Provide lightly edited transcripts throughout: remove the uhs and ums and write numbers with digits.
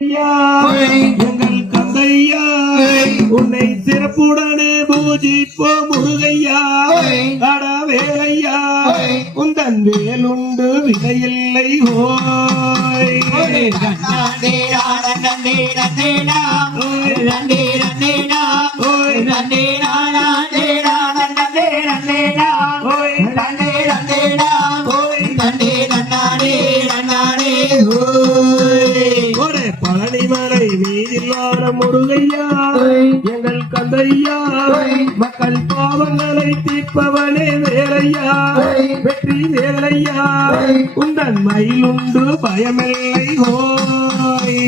எங்கள் கந்தையா உன்னை சிறப்புடனே பூஜிப்போம் முருகையா வேலையா உந்தன் வேலுண்டு விதையில்லை ஹோய் பழனிமலை மீதில்லாத முருகையா எங்கள் கந்தையா மக்கள் பாவங்களை தீர்ப்பவனே வேலையா வெற்றி வேலையா உந்தன் மயிலுண்டு பயமில்லை ஹோய்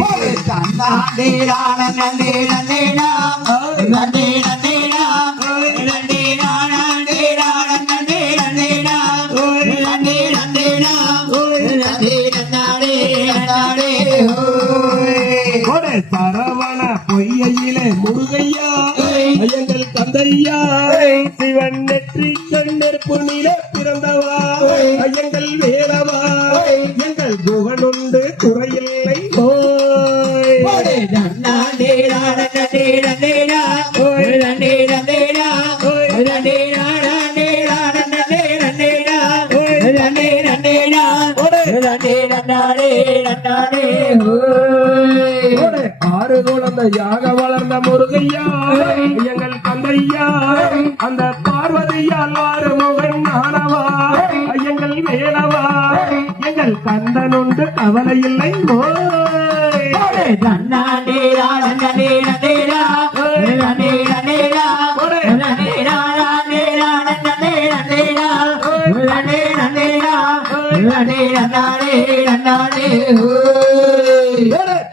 சரவண பொய்யிலே முருகையா எங்கள் கந்தையா சிவன் நெற்றி கண்ணெருப்பு நில பிறந்தவா எங்கள் வேலவா எங்கள் குகனுண்டு குறையில்லை ஆறு குழந்தையாக வளர்ந்த முருகையா எங்கள் கந்தையா அந்த பார்வதியால் ஆறு முகன் ஆனவா எங்கள் வேலவா எங்கள் கந்தனுண்டு கவலை இல்லை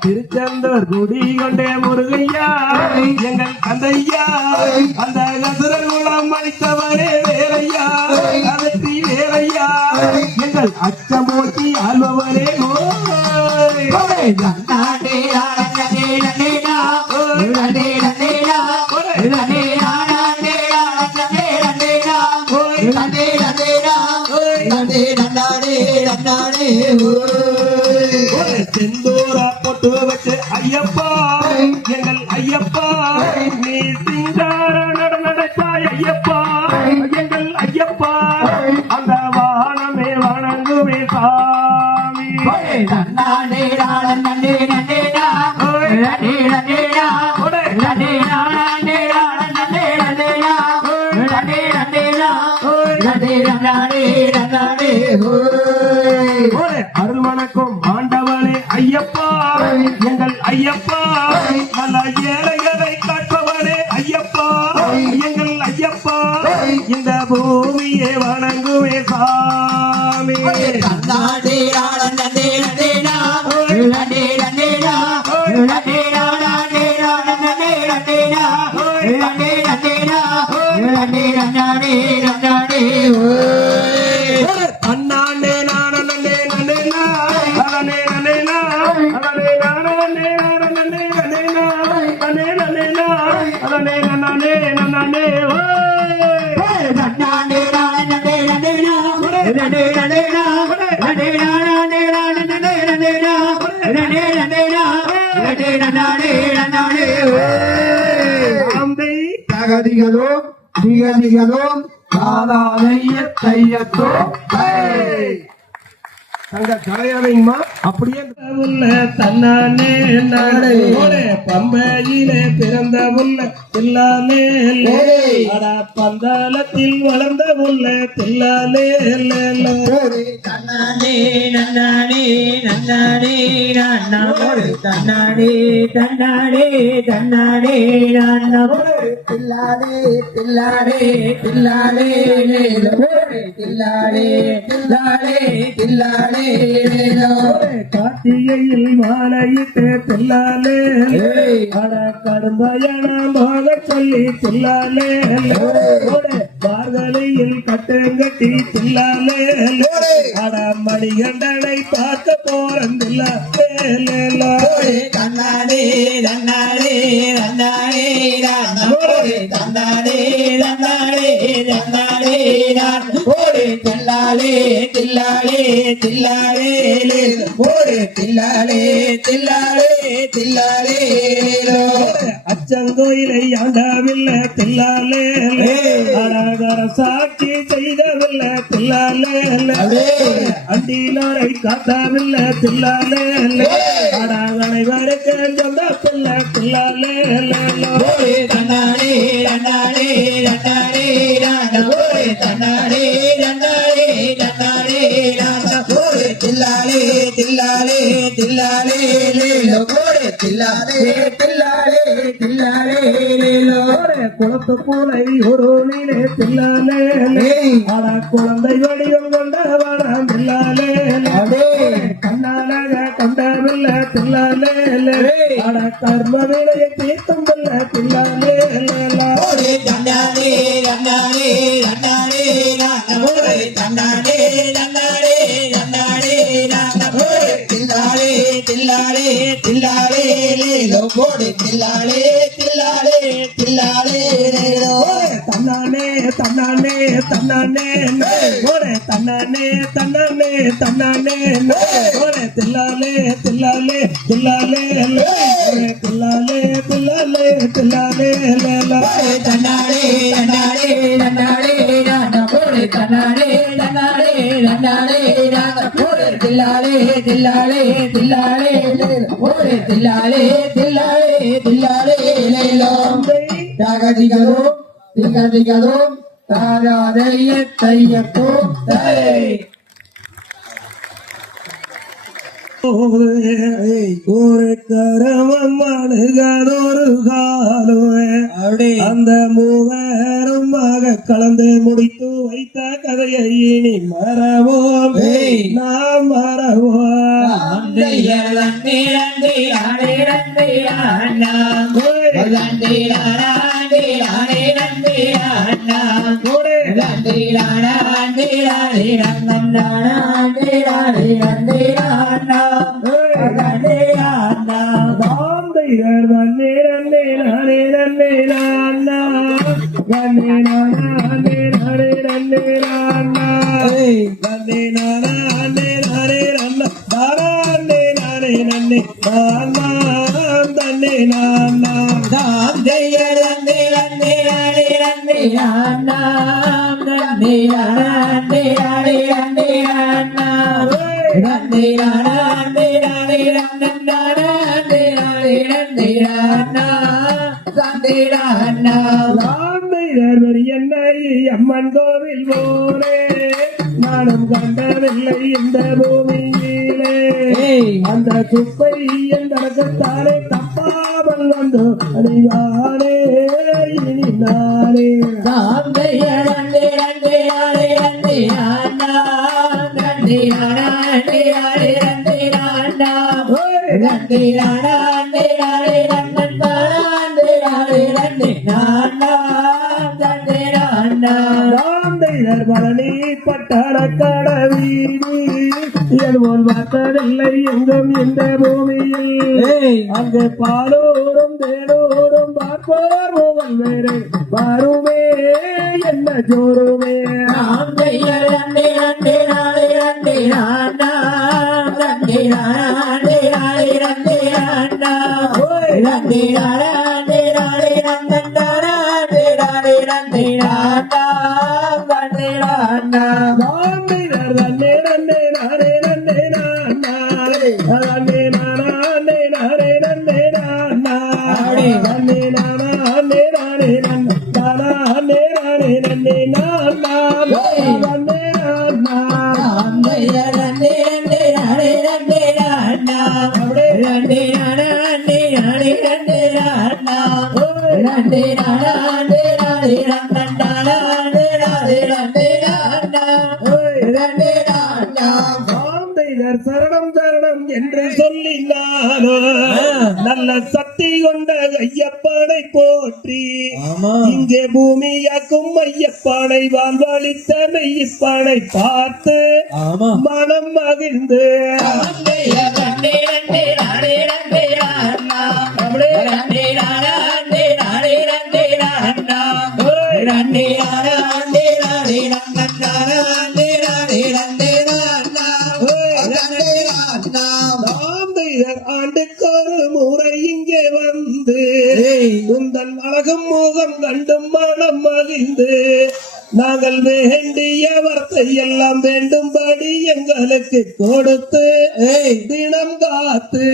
திருச்செந்தூர் குடி கொண்டே முருகையா எங்கள் கந்தையா அந்த கசுரகுலம் அளித்தவரே வேலையா அதற்கு வேலையா எங்கள் அச்சமூர்த்தி ஆள்பவரே செந்தூரா பொட்டு வச்சு ஐயப்பா எங்கள் ஐயப்பா நீ சிங்கார நடனச்சாய் ஐயப்பா எங்கள் ஐயப்பா அந்த வானமே வணங்குமே சாமி அருள்வணக்கம் ஆண்டவனே ஐயப்பா எங்கள் ஐயப்பா நல்ல ஏழைகளை காப்பவனே ஐயப்பா எங்கள் ஐயப்பா இந்த பூமியை வணங்குவே சாமி அண்ணாண்டே தகதிகளும் தங்க கலையவைங்கம்மா அப்படியே தன்னானே நாடு பம்பையிலே பிறந்த உள்ள தில்லாலே பந்தாளத்தில் வளர்ந்த உள்ள தில்லாலே தன்னானே நன்னானே நன்னானே தன்னானே தன்னானே தன்னானே தில்லாலே தில்லாலே தில்லாலே தில்லாலே தில்லாலே தில்லாலே கார்த்திகையில் மாலையிட்டு தில்லாலே அட கடும்பயணமாக சொல்லி தில்லாலே மார்கழியில் கட்டுங்கட்டி தில்லாலே அட மணிகண்டனை பார்க்க போறேன் தில்லாலே தன்னாடே தன்னாடே தன்னாடே தன்னாடே தன்னாடே தன்னாடே தன்னாடே தில்லாலே தில்லாலே தில்லாலே போடு தில்லாலே தில்லாலே தில்லாலே அச்சங்கோயிலை ஆண்டவில்லை தில்லாலே அழகர சாட்சி செய்தவில்லை தில்லாலே அண்டிலாரை காத்தவில்லை தில்லாலே அனைவருக்கு சொந்த பிள்ளை தில்லாலே தன்னாலே தன்னாலே தன்னாலே தன்னாலே தன்னாலே தன்னாலே போடு தில்லாலே தில்லாலே தில்லாலே போடு தில்லாலே தில்லாலே தில்லாலே குளத்து பூனை ஒரு நீலே தில்லாலே குழந்தை வடிவம் கொண்டவனம் தில்லாலே கண்ணாலக கொண்டவில்லை தில்லாலே கர்ம விலையை தீர்த்தும் பிள்ளை தில்லாலே தன்னாலே தன்னாலே தன்னாலே தன்னாலே தன்னாலே தன்னாலே தில்லாலே தில்லாலே தில்லாலே போடு தில்லாலே தில்லாலே தில்லாலே தன்னானே தன்னானே தன்னானே ஓரே தன்னானே தன்னானே தன்னானே ஓரே தில்லாலே தில்லாலே தில்லாலே ஓரே தில்லாலே தில்லாலே தில்லாலே தன்னாலே தன்னாலே தன்னாலே போடு தன்னாலே தன்னாலே தன்னாலே போடு தில்லாலே தில்லாலே தில்லாலே போடு தில்லாலே தில்லாலே தில்லாலே தாகதிகளும் திகதிகளும் தாராதைய தையக்கும் தை ஒரு கரவம் அணுகாதொரு காலோ அந்த மூவரும் கலந்து முடித்து வைத்த கதையை இனி மறவோம் நாம் மறவோம் அம்மன் கோவில் போலே நானும் கண்டதில்லை இந்த பூமியிலே அந்த குப்பை எந்தரத்தாலே தப்பாமல் வந்து அணிவானே இனி நானே பழனி பட்டண கடவீதி எதுவும் பார்த்ததில்லை எங்கும் இந்த பூமியில் அங்கு பாலோடும் தேனோடும் பார்ப்போர் முகல் வேறு பாருமே என்ன ஜோருமே சரணம் சரணம் என்று சொல்லினாலோ நல்ல சக்தி கொண்ட ஐயப்பனை போற்றி இங்கே பூமியாக்கும் ஐயப்பனை வாழ்வழித்த மெய்யப்பனை பார்த்து மனம் மகிழ்ந்து வந்து உந்தன் அழகும் முகம் கண்டும் மனம் மகிழ்ந்து நாங்கள் வேண்டிய வார்த்தை எல்லாம் வேண்டும்படி எங்களுக்கு கொடுத்து தினம் காத்து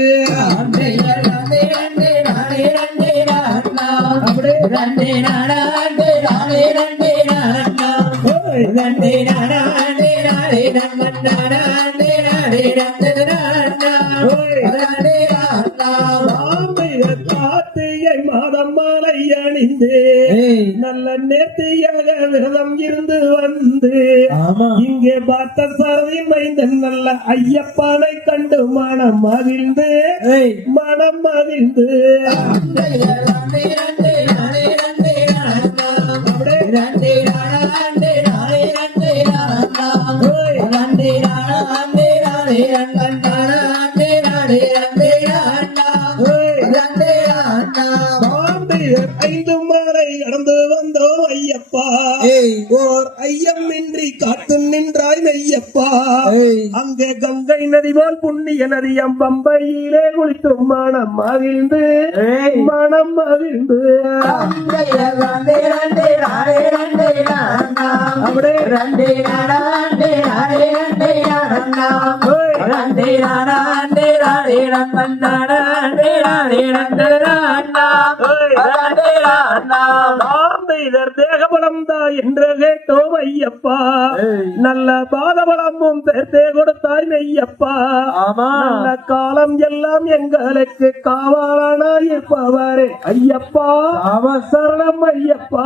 கார்த்திகை மாதம் மாலை அணிந்து நல்ல நேர்த்தியாக விரதம் இருந்து வந்து இங்கே பார்த்த சாரதி மைந்தன் நல்ல ஐயப்பனை கண்டு மனம் மகிழ்ந்து ஐந்து மாலை கடந்து வந்தோம் ஐயப்பா ஓர் ஐயமின்றி காத்து நின்றாய் மெய்யப்பா அங்கே கங்கை நதி போல் புண்ணிய நதியம் பம்பையிலே குளித்தும் மனம் மகிழ்ந்து தேகபலம் தான் என்று கேட்டோம் ஐயப்பா நல்ல பாதபலமும் சேர்த்தே கொடுத்தாய் மெய்யப்பா நல்ல காலம் எல்லாம் எங்களுக்கு காவலானாய் இருப்பவரே ஐயப்பா சரணம் ஐயப்பா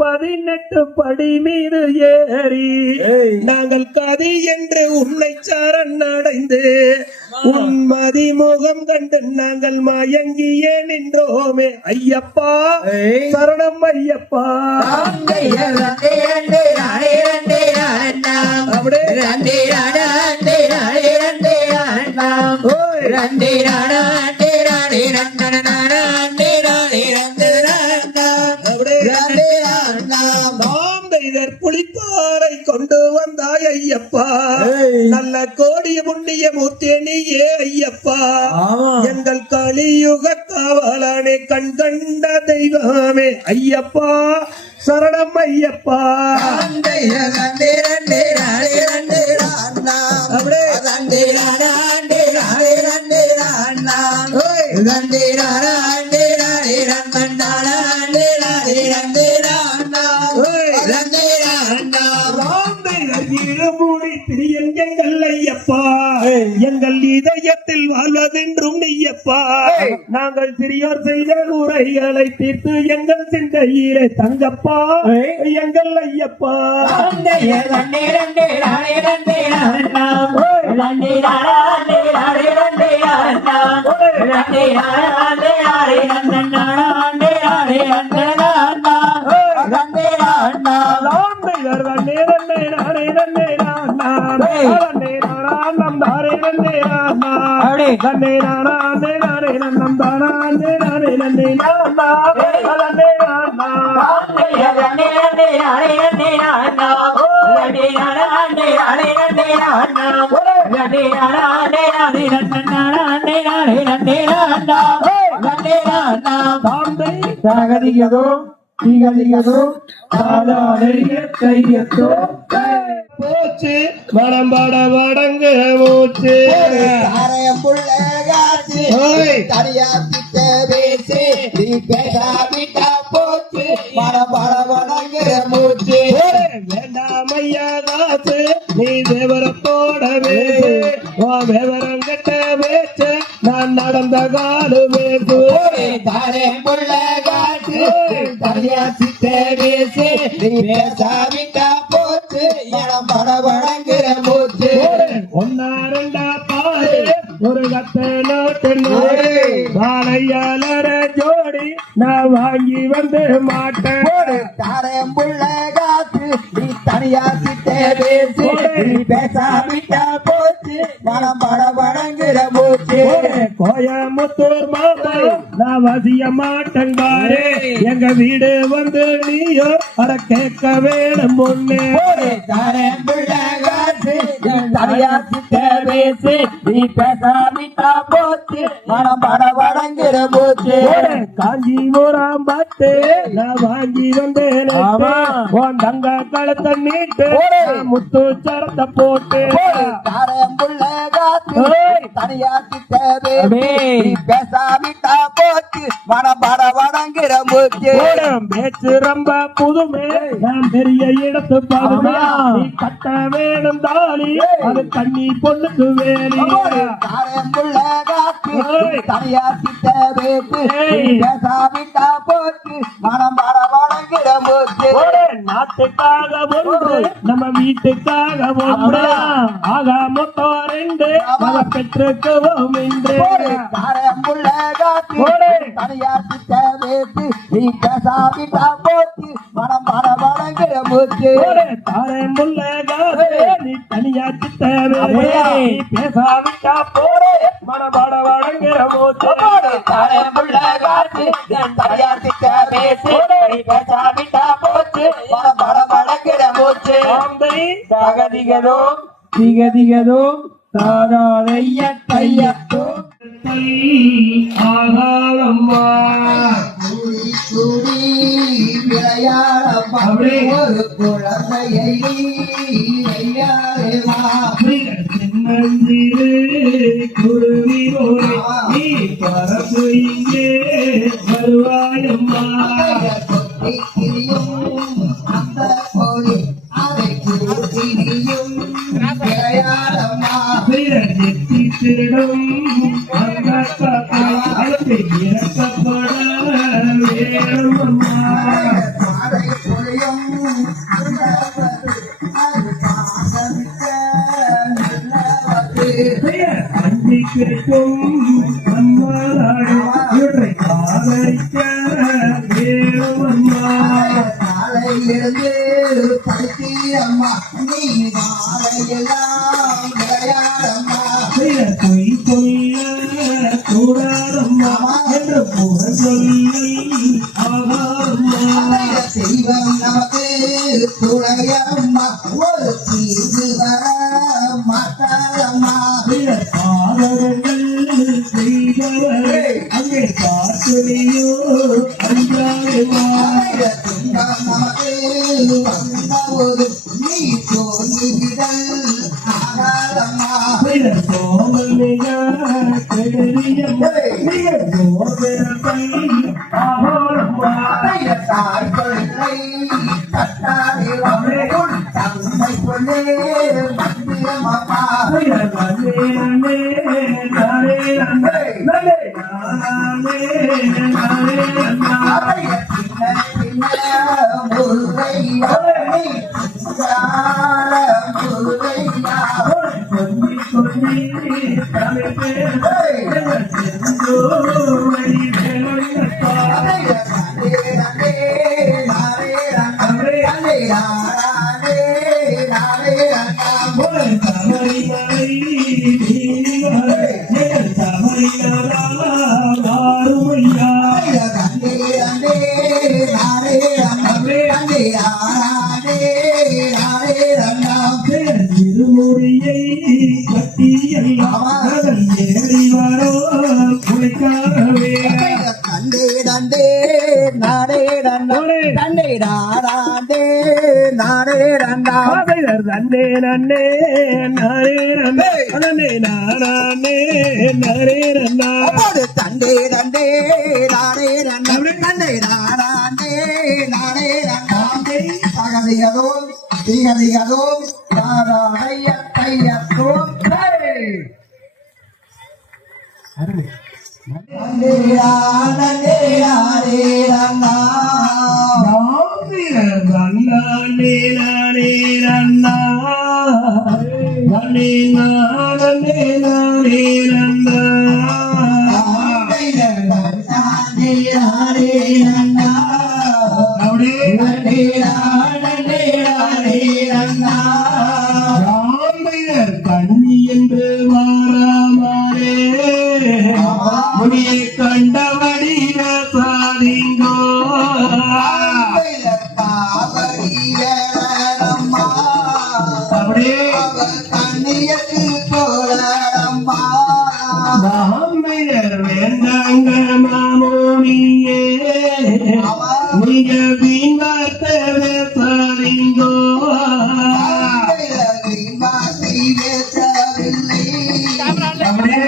பதினெட்டு படி மீது ஏறி நாங்கள் கதி என்று உன்னை சரணடைந்து உன்மதி முகம் கண்டு நாங்கள் மயங்கியே நின்றோமே ஐயப்பா சரணம் ஐயப்பா புளிப்பாறை கொண்டு வந்தாய் ஐயப்பா நல்ல கோடிய புண்ணிய மூர்த்தியே நீயே ஐயப்பா எங்கள் கலியுக காவலானே கண் கண்ட தெய்வமே ஐயப்பா சரணம் ஐயப்பா எங்கள் ஐயப்பா எங்கள் இதயத்தில் வாழ்வதென்றும் நீயப்பா நாங்கள் சிறியோர் செய்த உரைகளை தீர்த்து எங்கள் சிந்தையிலே தங்கப்பா எங்கள் ஐயப்பா போச்சு வடம்பட வடங்க மூச்சு வேண்டாம் ஐயா காசு நீ விவரத்தோட விவரம் கட்ட பேச்ச நான் நடந்த காலு பேசு ஒன்னா ரெண்டா பாரு ஒரு கத்த நோட்டு வாழையாளர ஜோடி நான் வாங்கி வந்து மாட்டேன் தாரம்புள்ள காத்து நீ தனியா கிட்ட பேசு நீ பேசாமிட்டா போச்சு மனம் படபடங்கிற மூச்சு கோயமுத்தூர் மாமா நான் வசிய மாட்டேன் பாரு எங்க வீடு வந்து நீயோ அட கேட்க வேணும் பொண்ணு தாரம்புள்ள காத்து நீ தனியா கிட்ட பேசு நீ பேசாமிட்டா போச்சு மனம் படபடங்கிற மூச்சு காஞ்சிபுரம் பட்டு நான் வாங்கி வந்தேன் உன் தங்க கழுத்த நீட்டு முத்து சரத்தை போட்டு தாரம்புள்ள காத்து தனியா கிட்ட பேசு நீ பேசாமிட்டா போச்சு மனம் படபடங்கிற மூச்சு பேச்சு ரொம்ப புதுமை நான் பெரிய இடத்து பாதுமே நீ கட்ட வேணும் தாலி அது கண்ணி பொண்ணுக்கு வேலி தாரம்புள்ள காத்து தனியா கிட்ட பேசு நீ பேசாமிட்டா போச்சு மனம் படபடங்கிற மூச்சு நாட்டுக்காக ஒன்று நம்ம வீட்டுக்காக ஒன்று ஆகா மொத்தம் ரெண்டு பெற்றுக்குவோம் என்று தாரம்புள்ள காத்து தனியா கிட்ட பேசு நீ பேசாமிட்டா போச்சு மனம் படபடங்கிற மூச்சு தாரமுள்ள நீ தனியா சித்த நீ பேசாவிட்டா போடு மனபாட வழங்குற மூச்சு தாரம்புள்ள காத்து தனியா கிட்ட பேசு நீ பேசாமிட்டா போச்சு மனம் படபடங்கிற மூச்சு தகதிகதும் திகதிகதும் தாராதைய தையத்தும் ஆகாதம்மா கூடி விளையாடம்மா ஒரு குழந்தையை சின்னஞ்சிறு குருவி போலே நீ பரப்பு இங்கே வருவாயம்மா அந்த கோழி அதை கூட்டினியும் விளையாடம்மா திருடும் அதற்கு இறக்கப்பட வேணுமம்மா மாலை பொழியும் அஞ்சி கிடைக்கும் அம்மாடு இவற்றை காதலிக்க வேணுமம்மா காலையிலிருந்து படுத்தி அம்மா நீ மாலையெல்லாம் விளையாடம்மா பொய் சொல்ல கூடாதம்மா என்று புகழ் சொல்லி ஆகாதம்மா தெய்வம் நமக்கு துணையம்மா ஒரு தீர்வு வர மாட்டாரம்மா பாதகங்கள் செய்தவரை அங்கே பார்த்துடையோ அஞ்சாதேவா துன்பம் நமக்கு வந்தபோது நீ தோன்றுகிடல் ஆகாதம்மா சோமல் மிக கெடியம்மா மிக சோதனை ஆகாதம்மா தாய் பிள்ளை கட்டாரே தந்தை பொண்ணே மந்திரமம்மா திருமுடியை கட்டியெல்லாம் ஏறி வரோ குளிக்காகவே தண்டே தண்டே நாடே தண்டே தண்டே நாடே நாடே தண்டா தன்னே நன்னே நரே நன்னே நன்னே நானே நரே நன்னா தண்டே தண்டே நாடே தண்டே தண்டே நாடே நாடே தண்டா தகதியதும் திகதியதும் தாராய தையத்தும் முனியை கண்டபடி பேசாதீங்கோ காவடி வேறம்மா அப்படியே கண்ணியத்து போலம்மா மாமையர் வேண்டாங்க மாமோனியே நீங்க வீண் வார்த்தை பேசாதீங்கோ அப்படியே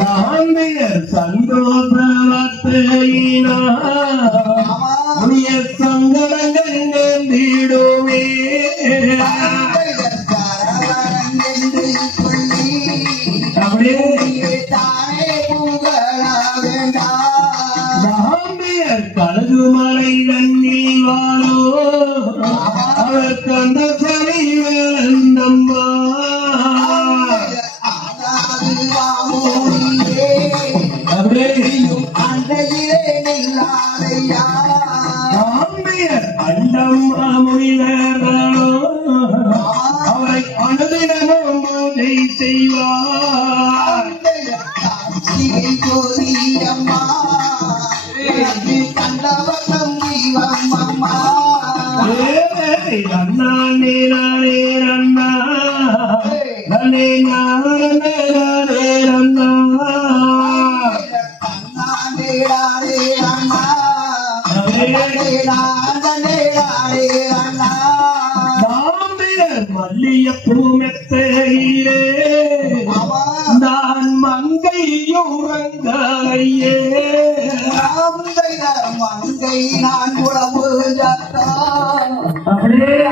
மாமையர் சந்தோஷ வார்த்தையினா உடைய சங்கடங்கள் நேர்ந்திடுமே அப்படியே மாமியர் கழுகுமலை தண்ணீர் வாழோ அவர் கந்த சனி வேலந்தம்மா அப்படியே மாமியர் அண்டம்மா முனிவர்களோ அவரை அனுதினமும் பூஜை செய்வார் அண்ணா நேரே அண்ணா நே நானே அண்ணா மாமியர் மல்லியப்பூ மெத்தையிலே நான் மங்கையுறங்கையே மங்கை நான் உழவு அப்படியே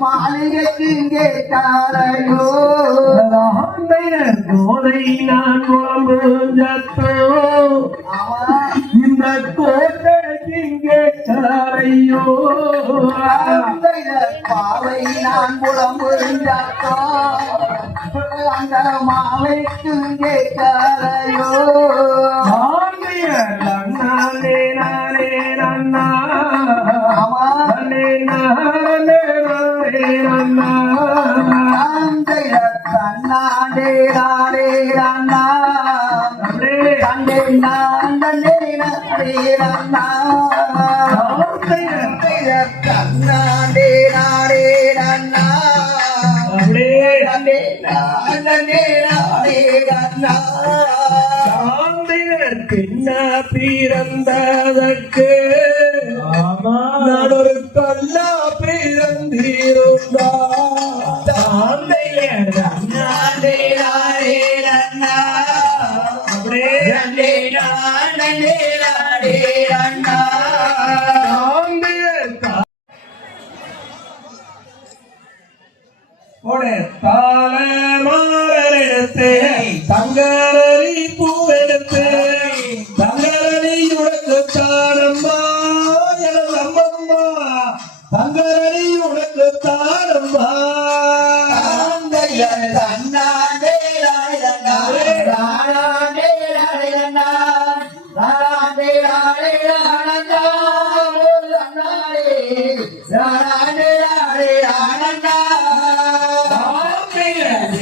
மாளிகைக்கு கேட்டாரையோ கோதை நான் உழவு ஜத்தோ இந்த கோட்டைக்கு கேட்டாரையோ பாவை நான் புலம்பு அந்த மாலைக்கு கேட்டாரையோ மாமியர் அண்ணாலே நானே அண்ணா பின்ன பிறந்ததற்கு நான் ஒரு கல்லா பிறந்திருந்தா தாளமாரெடுத்து தங்கரரி பூவெடுத்து தங்கரடி உனக்கு தானம்மா எனதம்மம்மா தங்கரடி உனக்கு தானம்மா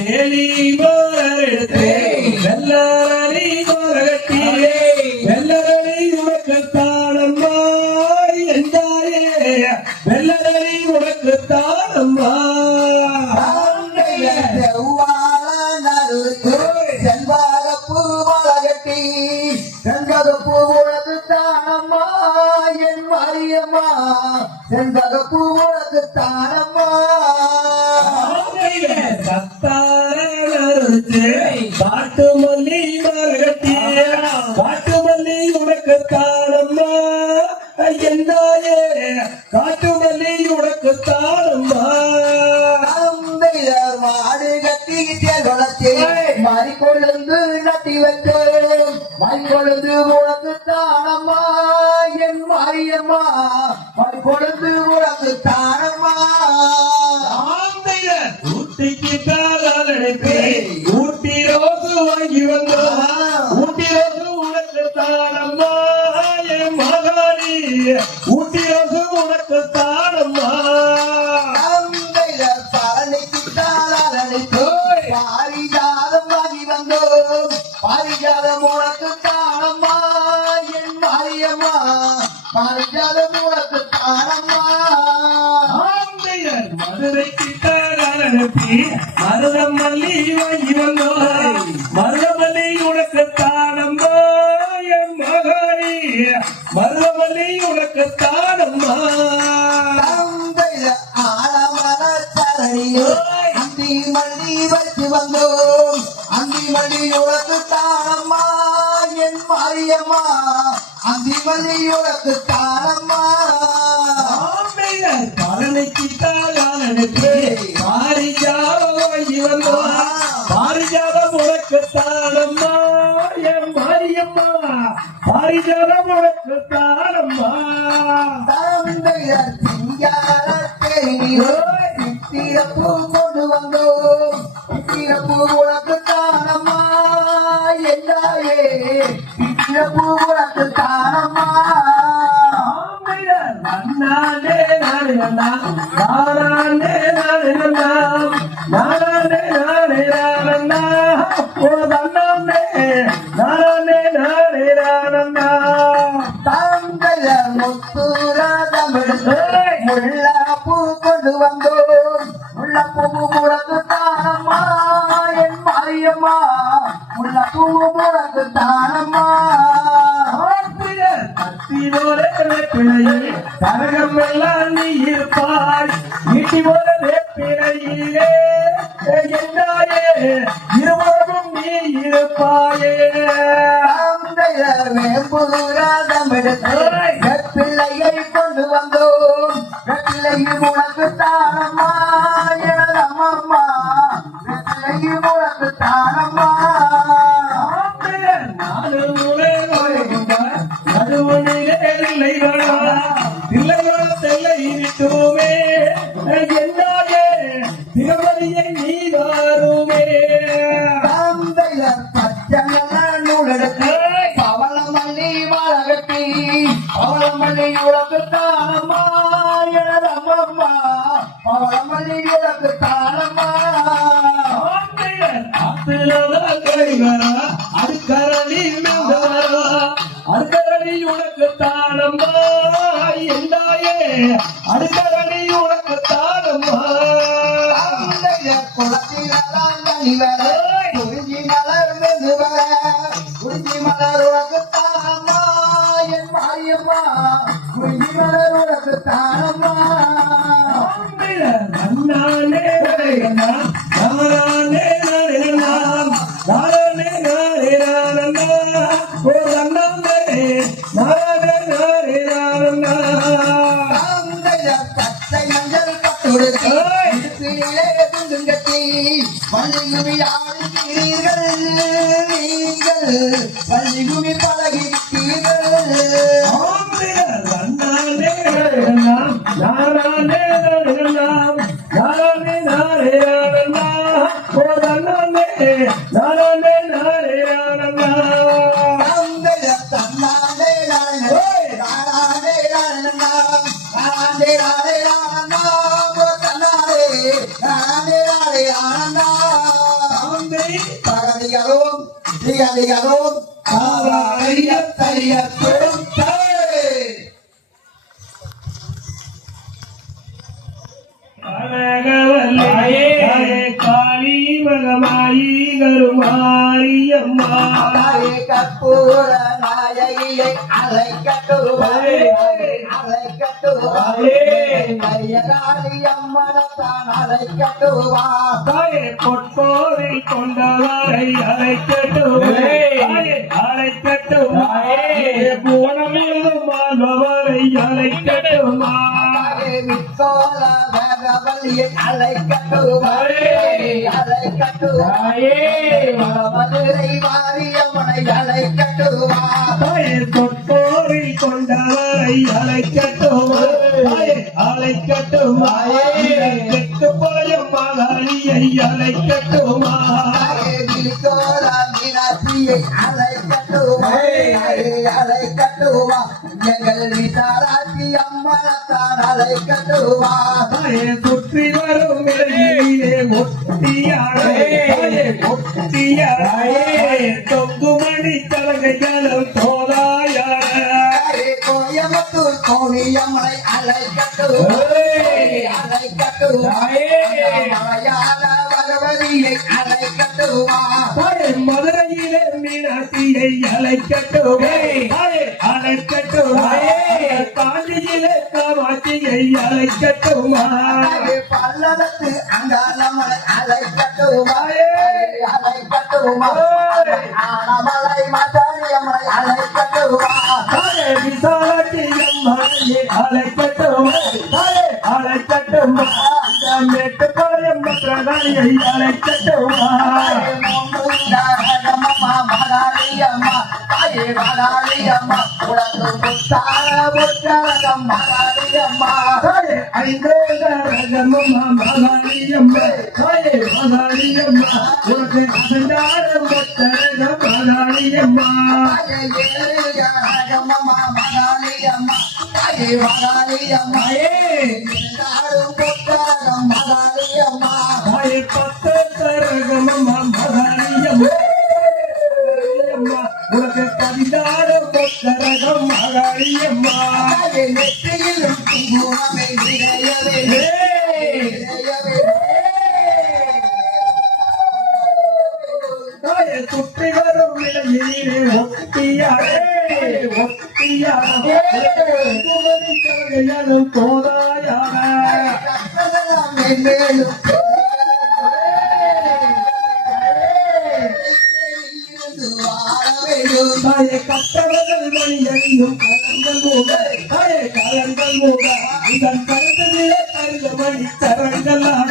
வேலி மாரெடுத்து வெள்ளரடி மரகட்டி வெள்ளரடி உனக்கு தானம்மா என்றாயே வெள்ளரடி உனக்கு தானம்மா செண்பகப்பூ மலகட்டி செண்பகப்பூ உனக்கு தானம்மா என் மரியம்மா செண்பகப்பூ உனக்கு தானம்மா காட்டு மல்லி மரகட்டி காட்டு மல்லி உனக்கு தானம்மா என்றாயே காட்டு மல்லி உனக்கு தானம்மா மாடு கட்டி வளர்த்தே மறிக்கொழுந்து நட்டி வச்சோம் மறிக்கொழுந்து உனக்கு தானம்மா என் மாரியம்மா மறிக்கொழுந்து உனக்கு தானம்மா ஊட்டிக்கு தாளடைப்பே ஊட்டி ரோசு வாங்கி வந்தோம் ஊட்டி ரோசு உனக்கு தானம்மா என் மகாணி ஊட்டி ரோசு உனக்கு தானம்மா பழனிக்கு தாளடைப்பு பாரிஜாதம்மா மல்லி வாங்கி வந்தோம் மருதமல்லி உனக்கு தானம்மா என் மகனே மருதமல்லி உனக்கு தானம்மா தந்தைய ஆழமான சரணியோ அந்தி மல்லி வச்சு வந்தோம் அந்தி மல்லி உனக்கு தானம்மா என் மாரியம்மா அந்தி மல்லி உனக்கு தானம்மா பழனிக்கு தாயானுக்கு பாரிஜாதம் வாங்கி வந்தோம் பாரிஜாதம் உனக்கு தானம்மா என் மாரியம்மா பாரிஜாதம் உனக்கு தானம்மா தந்தைய சிங்கார தேனியோ சித்திரப்பூ கொண்டு வந்தோம் சித்திரப்பூ உனக்கு தானம்மா என்றாயே சித்திரப்பூ உனக்கு தானம்மா நானே நானே நானே நானே நானே நானே நானே நானே நானே நானே தந்தைய முத்துராதமிடுத்து முல்லாப்பூ கொண்டு வந்தோம் முல்லப்பூ உனக்கு தானம்மா என் மாரியம்மா முல்லப்பூ உனக்கு தானம்மா தரகம் எல்லாம் நீ இருப்பாய் வீட்டி போல வேப்பிலையிலே என்றாயே இருவரும் நீ இருப்பாயே தந்தைய வேம்புராதமிடுத்து வெப்பிள்ளையை கொண்டு வந்தோம் வெப்பிள்ளையும் உனக்கு தானம்மா எனதம்மா வெப்பிள்ளையும் உனக்கு தானம்மா தந்தைய பச்சையெல்ல நூலெடுத்து பவளமல்லி மாலகட்டி பவளமல்லி உனக்கு தானம்மா எனதம்மா பவளமல்லி உனக்கு தானம்மா அடுக்கரணி உனக்கு தானம்மா என்றாயே அடுக்கரணி உனக்கு தானம்மா குளத்திலாம் தண்ணி வர குறிஞ்சி மலர் மெது வர குறிஞ்சி மலர் உனக்கு தானம்மா என் மாரியம்மா குறிஞ்சி மலர் உனக்கு தானம்மா நானே நானே நானே தந்தைய பச்சை மஞ்சள் பட்டுடுத்தி இடுப்பிலே துண்டுங்கட்டி பள்ளிகுமி ஆடுகிறீர்கள் நீங்கள் பள்ளிகுமி பழகிறீர்கள் தந்தைய தன்னாலே நானே திகதிகளும் தையத்தும் காளி மகமாயி கருமாரியம்மா கற்பூர நாயகியை அலைக்கட்டுவாய் காளி அம்மனத்தான் அலைக்கட்டுவா பொற்கோவை கொண்டவரை அழைக்கட்டுமா புவனமிழும் மாணவரை அழைக்கட்டுமா விக்கோல வேகவலியை அலைக்கட்டுவாய் மதுரை மாரியம்மனை அலைக்கட்டுவா பொற்கோவை கொண்டவரை அழைக்கட்டுமா கெட்டுப்போயும் மகளியை அழைக்கட்டுமா விக்கோல மீனாட்சியை அலைக்கட்டுவா எங்கள் விசாராட்சி அம்மனத்தான் அலைக்கட்டுவா சுற்றி வரும் இடையிலே ஒட்டியாரே தொங்குமணி தலகைகளும் தோதாயாரே கோயம்புத்தூர் கோணியம்மனை அலைக்கட்டுவா மலையாள கணபதியை அழைக்கட்டுமா தாயே மதுரையிலே மீனாட்சியை அழைக்கட்டுமே தாயே அழைக்கட்டுமா காஞ்சியிலே காமாட்சியை அழைக்கட்டுமா பல்லவத்து அங்காளமலை அழைக்கட்டுமா அழைக்கட்டுமா ஆனமலை மாதாரியம்மனை அழைக்கட்டுமா தாயே விசாலாட்சி அம்மாயை அழைக்கட்டுமா தாயே அழைக்கட்டுமா மேட்டுப்பாளையம் பிரதானியை அழைக்கட்டுமா மகாளியம்மா தாயே மகாளியம்மா உனக்கு முத்தான முத்தரகம் மகாளியம்மா தாயே ஐந்தோதரகமம்மா மகாளியம்மா தாயே மகாளியம்மா உனக்கு அசண்டார முத்தரகம் மகாளியம்மா மகாளியம்மா தாயே மகாளியம்மா முத்தரகம் மகாளியம்மா தாயே பத்தரகமம்மா மகாளியம்மா உனக்கு கவிதார முத்தரகம் மகாளியம்மா நெற்றியிலும் குங்குமமே நிறையவே தாயே சுற்றி வரும் நிலையிலே ஒத்தியாரே ஒத்தியாரே தோதாயான மேலும் தாயே கட்டவர்கள் மணியையும் கலங்கள் மூட தாயே கலங்கள் மூட இதன் கருத்திலே கருத மணி தரங்கள் ஆட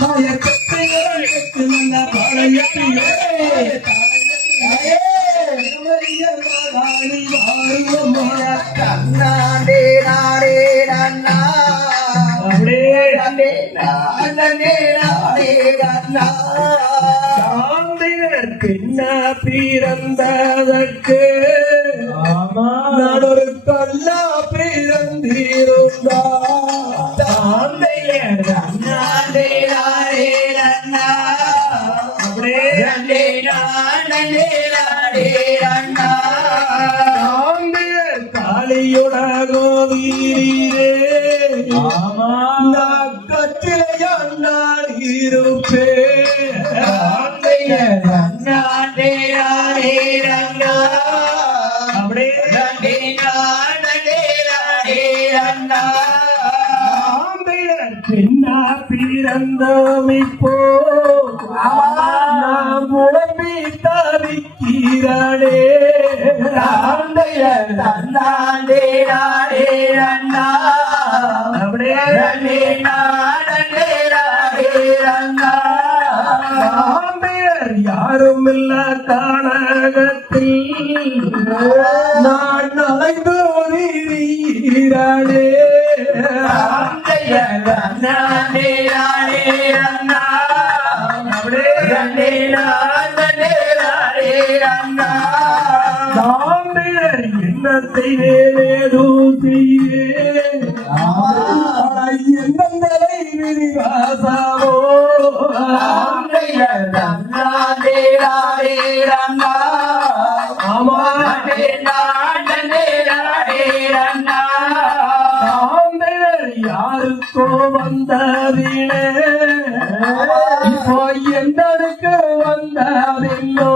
தாயே கட்டைகளுக்கு நல்ல பழையத்திலே நாடே நாடே நன்னா அப்படியே சாந்தினர் பின்ன பிறந்ததற்கு நான் ஒரு கல்லா பிறந்திருந்தா சாந்தையர் சாந்தியர் காளியுலகோ வீரே நான் கட்டிலையான் நான் இருப்பேன் சாந்தியர் பின்னா பிறந்தமிப்போ நாம் உடம்பி தவிக்கிறானே சாம்பியர் யாரும் இல்ல காணகத்தில் நான் அலைந்து நீரானே சாம்பியர் என்ன செய்வேதூசியே என்னந்தலை விரிவாசாவோ ஆமா சாம்பியர் யாருக்கோ வந்ததிலே இப்போ எந்தடுக்கு வந்ததில்லோ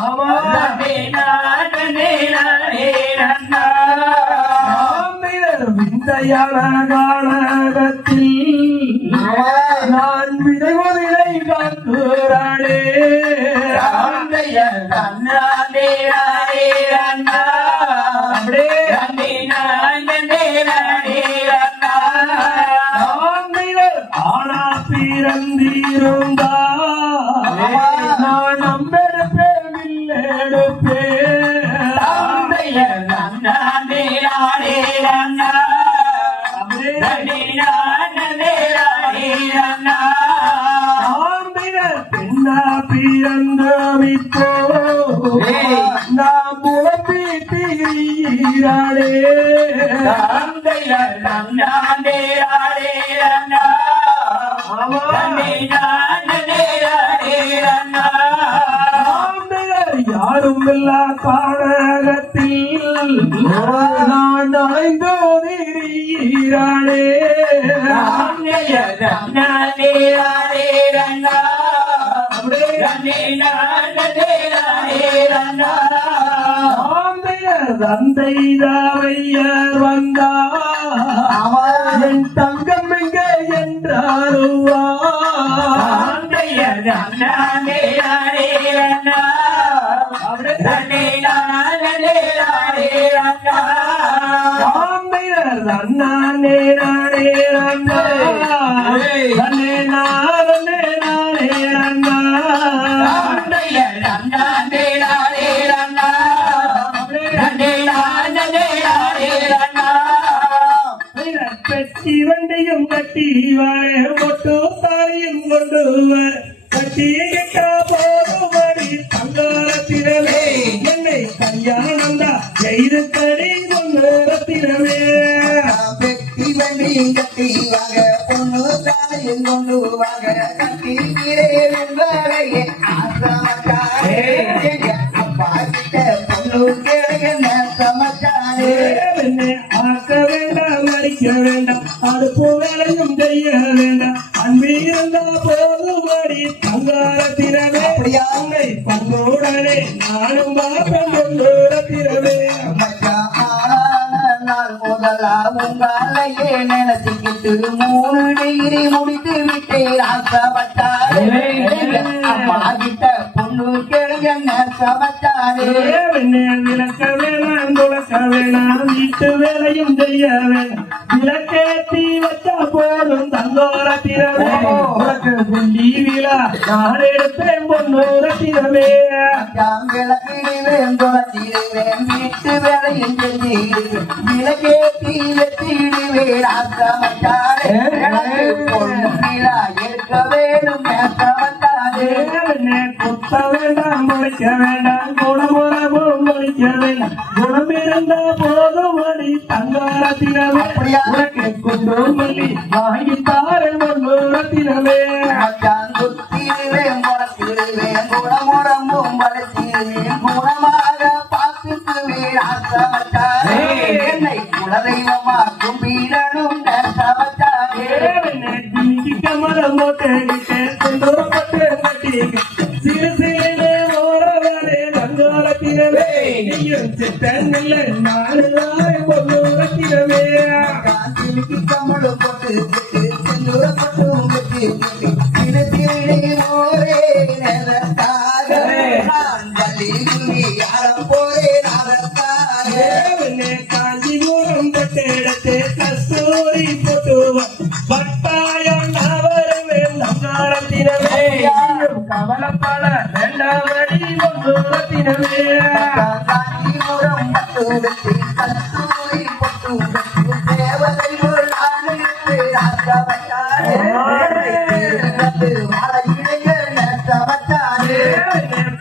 ஆமா சாம்பியர் விந்தையான காணகத்தில் நான் விதைமுதிரை காக்குறானே சாம்பியர் ஆனா பிறந்திருந்தா நான் நம்பெடுப்பேன் எடுப்பேன் சாம்பியர் பின்ன பிறந்தமிப்போ நாம் உழப்பி தீரானே ஆமா யாரும் இல்லா கானகத்தில் நான் அலைந்து திரிகிறானே தந்தை தாவையர் வந்தார் என் தங்கம் எங்கே என்றாருவா நானே நானே அண்ணா நானே நானே நானே அண்ணா பெட்டி வண்டியும் கட்டி வர ஒட்டு தாரியும் கொண்டு வர கட்டி கிட்டா போதுமடி தங்காரத்தினமே என்னை கல்யாணம் தான் செய்து கடி கொண்டு ரத்தினமே பெட்டி வண்டியும் கட்டி வாங்க பொண்ணு தாயும் கொண்டு வாங்க கட்டி வெண்பரையே ஆசமக்காரே அப்பா கிட்ட பொண்ணு கேளுங்க சமக்காரே ஆக்க வேண்டாம் மறிக்க வேண்டாம் அடுப்பு வேலையும் செய்ய வேண்டாம் அன்பிருந்தா போதுமடி தங்காரத்தினமே அன்னை பங்கோடனே நானும் பார்ப்பேன் கொண்டோரத்தினமே நாள் முதலா உங்களையே நினைச்சுக்கிட்டு 3 டிகிரி முடித்து விட்டு ஆசைப்பட்டாரே அம்மா கிட்ட பொண்ணு கேளுங்க சமச்சாரே விளக்க வேணாம் துளக்க வேணாம் வீட்டு வேலையும் செய்ய வேணாம் விளக்கேற்றி வச்சா போதும் தங்கோரத்தினமே உனக்கு வெள்ளி விழா நான் எடுப்பேன் பொன்னோரத்தினமே விளக்கிடுவேன் துளச்சிடுவேன் வீட்டு வேலையும் செஞ்சிடுவேன் விளக்கேற்றி வச்சிடுவேன் ஆசைப்பட்டாரே பொண்ணு விழா எடுக்க வேணும் சமச்சாரே குத்த வேண்டாம் முளைக்க வேண்டாம் குணமுறவும் முளைக்க வேண்டாம் குணம் இருந்தா போதும் அடி தங்காரத்தினமே உனக்கு கொண்டு மல்லி வாங்கித்தாரு பொன்னோரத்தினமே குத்திடுவேன் முடக்கிடுவேன் குணமுறம்பும் வளர்த்திடுவேன் குணமாக பார்த்துக்குவேன் ஆசமச்சாரே என்னை குலதெய்வமா கும்பிடணும் சமச்சாரே கமலம் போட்டு கொண்டோரப்பட்டு கட்டி சிறு சிறு ஓரவரே தங்கோரத்தினமே நீயும் சித்தன்னில்ல நாலு பொன்னோரத்தினமே காந்திக்கு கமலம் போட்டு செந்தூரப்பட்டும் வெட்டி சிறு சிறு ஓரே நேரத்தாக நான் வள்ளியுமி யாரம் போரேன் அதற்காக காஞ்சிபுரம் பட்டெடுத்து கஸ்தூரி போட்டுவார் பட்டாயம் நவருவேன் தங்காரத்தினமே கவலைப்பட வேண்டாமடி பொன்னோரத்தினமே காஞ்சிபுரம் பட்டு வெட்டி கஸ்தூரி பொட்டு வெட்டி தேவதை ஒரு நாளுக்கு ஆசமச்சாரே மலையிடையே சமச்சாரே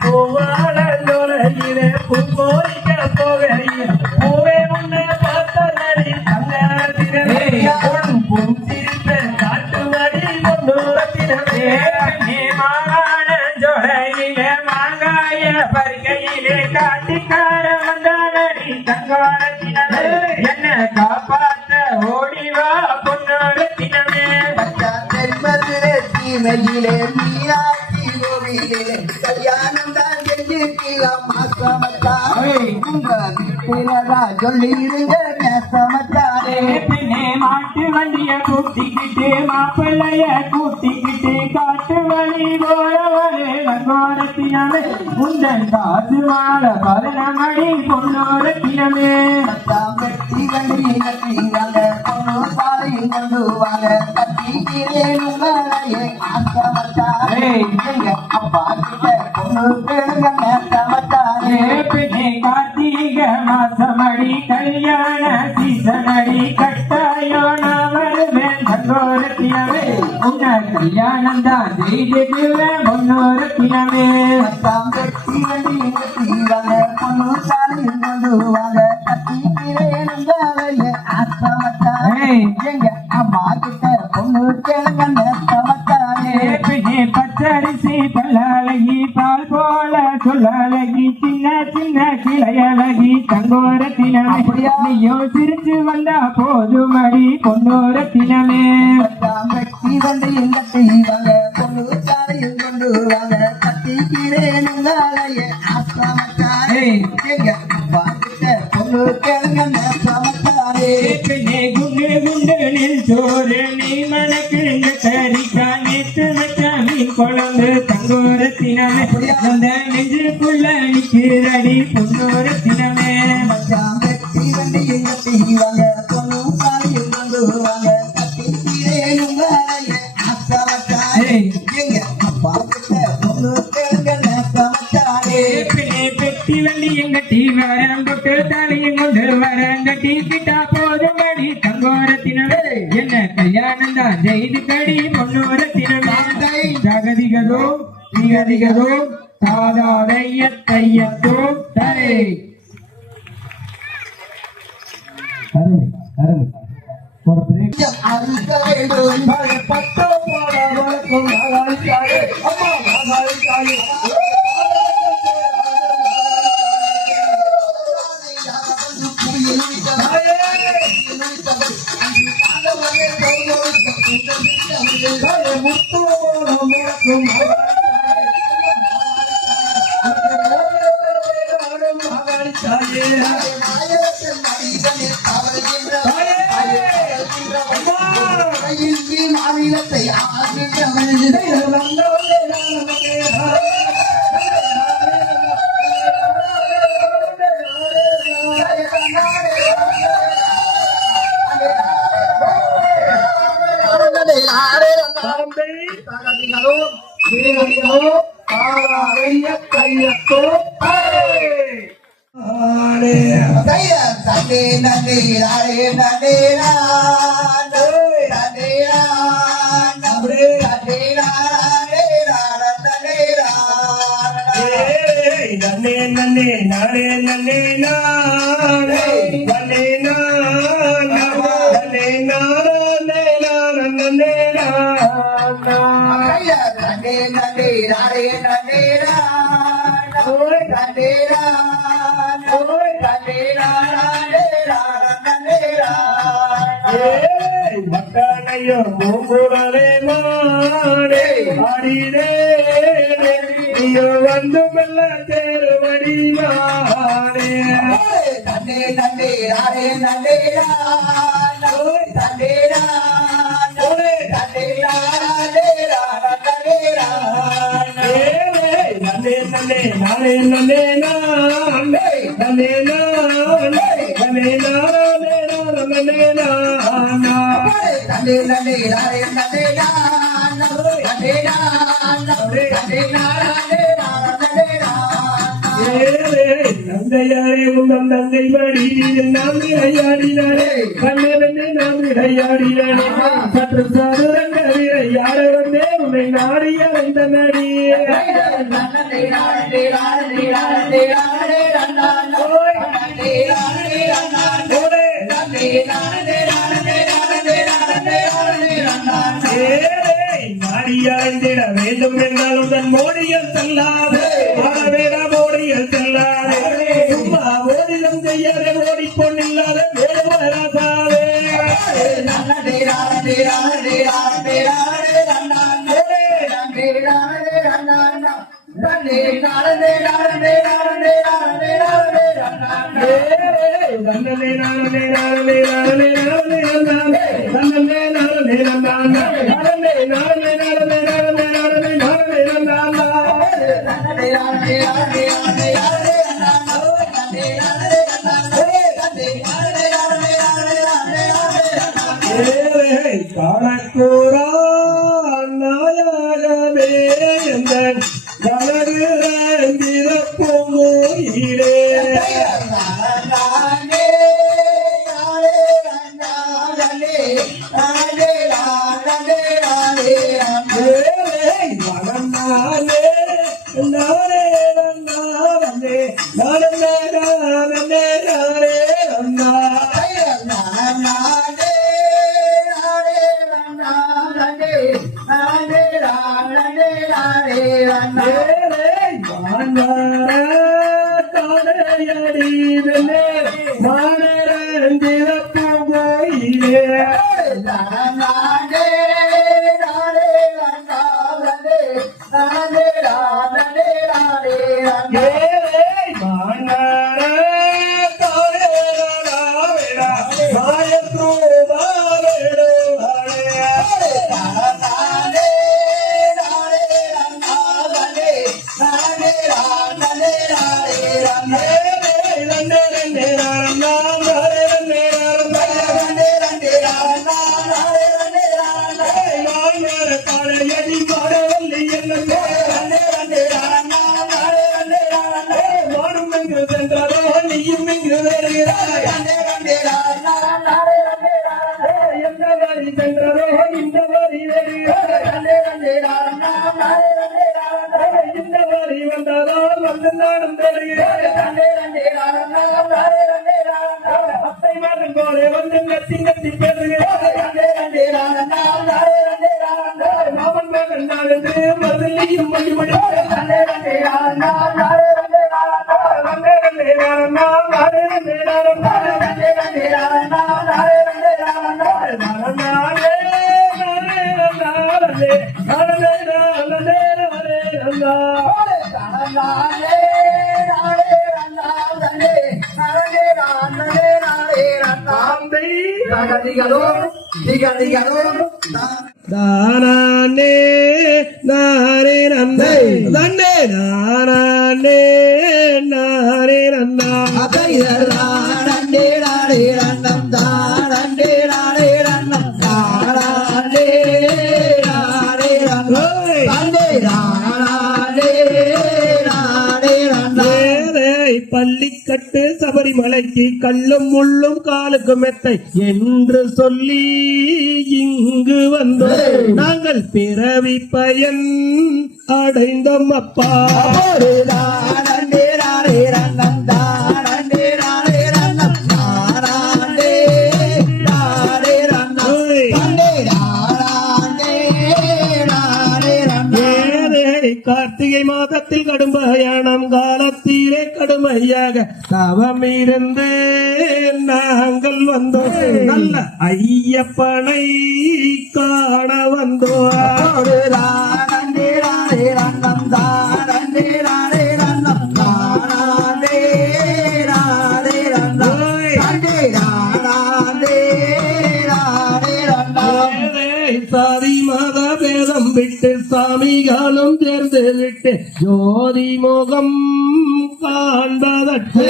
பூவாட நுழையிலே பூங்கோரிக்க போகையிலே பூவே உன்னை பார்த்த நடி தங்காரத்தினமே உன் பூச்சிருப்பேன் காட்டுமடி பொன்னோரத்தினமே மாகாண ஜோலையிலே மாங்காய பருகையிலே காட்டிக்கார வந்தானடி தங்காரத்தினமே என்ன காப்பாற்ற ஓடிவா பொன்னோரத்தினமே தென்மதுரை சீமையிலே மீனாட்சி கோவிலே கல்யாணம் தான் செஞ்சுக்கலாம் சமச்சாரே உங்க வீட்டிலா சொல்லிடுங்க சமச்சாரே பின்னே மாட்டு வண்டிய கூட்டிக்கிட்டு மாப்பிள்ளைய கூட்டிக்கிட்டு காட்டு வழி போறவரே தங்கோரத்தினமே உந்தன் காசு மாட பரணமடி பொன்னோரத்தினமே வெட்டி வண்டி கட்டிங்க பொண்ணு பாலையும் கொண்டு வாங்க கட்டிக்கிறேன் உங்களையே சமச்சாரே எங்க அப்பா கிட்ட பொண்ணு கேளுங்க சமச்சாரே பின்னே கார்த்திகை மாசமடி கல்யாண சீசனடி கட்டாயோ நான் வருவேன் தங்கோரத்தினமே உன்ன கல்யாணம் தான் செய்துடுவேன் பொன்னோரத்தினமே வெட்டி வண்டி கட்டிவாங்க பொண்ணு பாலையும் கொண்டு வாங்க கட்டிக்கிறேன் உங்களையே சமச்சாரே எங்க அம்மா கிட்ட பொண்ணு கேளுங்க சமச்சாரே பின்னே பச்சரிசி பல்லாலி பால் போல சொல்லாலே அழகி சின்ன சின்ன கிளையழகி தங்கோரத்தினமே அப்படியா? நீயோ சிரிச்சு வந்தா போதும் அடி பொன்னோரத்தினமே எல்லாம் வெட்டி வந்து எங்க செய்வாங்க பொண்ணு சாலையில் கொண்டு வாங்க கட்டிக்கிறேன் உங்களையே ஆசாமத்தாரே எங்க பாக்கிட்ட பொண்ணு கேளுங்க சமத்தாரே பெண்ணே குண்டு குண்டு நெல் சோறு நீ மனக்கு கறிக்கா நேத்து வச்ச மீன் குழம்பு தங்கோரத்தினமே அந்த நெஞ்சுக்குள்ள நிக்கிறடி பொன்னோரத்தினமே எல்லாம் வெட்டி வந்து எங்க செய்வாங்க பொண்ணு சாலையில் கொண்டு வாங்க கட்டிக்கிறேன் உங்களையே ஆசாமத்தாரே எங்க பாக்கிட்ட பொண்ணு கேளுங்க சமத்தாரே பெண்ணே பெட்டி வண்டி எங்கட்டி வரம் தொட்டு தலையும் கொண்டு வரங்கட்டி கிட்டா போதும் அடி தங்கோரத்தினமே என்ன கல்யாணம் தான் செய்து கடி பொன்னோரத்தினமே ஜகதிகதோ திகதிகதோ சாதாரையத்தையத்தோ தரே அருமை அருமை ஒரு பிரேக் அறுக்க வேண்டும் பட்டோ போட வழக்கம் மகாளிக்காரே அம்மா மகாளிக்காரே முத்து போட வழக்கம் மகாளிக்காரே மாநிலத்தை தண்டே நண்டே ராடே நண்டே நன்னே நன்னே நானே நன்னே நானே நன்னே நானே நன்னே நானே நன்னே நானே நண்டே நண்டே ராடே நண்டே மக்களையோ மூங்குடலே மாடே ஆடினே நீயோ வந்து மெல்ல தேர்வடி மாடே நண்டே நண்டே ராடே நண்டே நண்டே நன்னே நன்னே நானே நன்னே நானே நன்னே நானே நன்னே நானே நன்னே நானா நண்டே நண்டே ராடே நண்டே நந்தையாரே உங்கள் தந்தை வடிவில் நாம் விளையாடினாரே கண்ணே நாம் விளையாடினாரே சற்று சாதுரங்க விளையாட வந்தே உன்னை நாடி அடைந்த நடியே நாடியாய்ந்திட வேண்டும் என்றாலும் தன் மோடியில் செல்லாது வேட மோடியில் செல்லாது சும்மா ஓடிடம் செய்யாத ஓடிப்பொன்னில்லாத வேடுவராசாவே நன்னே நானே நானே நானே நானே நானே நன்னே நானே நானே நானே நானே நானே நானே நானே காணக்கூறா நாயகமே எந்த கலகுறந்திரப்பும் ஊரிலே நானே நானே நானே நானே நானே நானே அங்கு சென்றதோ நீயும் இங்கு வருகிறாய் எந்த வழி சென்றதோ இந்த வழி வருகிறாய் இந்த வழி வந்ததோ வந்து நானும் தேடுகிறேன் அத்தை மகன் போல வந்து நத்தி நத்தி பேசுகிறேன் மாமன் மகன் நான் என்று மதுளையும் மொழிமொழி தானே நாரே நந்தே தண்டே நானே நாரே நந்தா பள்ளிக்கட்டு சபரிமலைக்கு கல்லும் முள்ளும் காலுக்கு மெத்தை என்று சொல்லி இங்கு வந்தோம் நாங்கள் பிறவி பயன் அடைந்தோம் அப்பா கார்த்திகை மாதத்தில் கடுமையானம் காலத்திலே கடுமையாக தவம் இருந்து நாங்கள் வந்தோம் நல்ல ஐயப்பனை காண வந்தோம் சாதி மத பேதம் விட்டு சாமிகளும் சேர்ந்து விட்டு ஜோதி முகம் காண்பதற்கு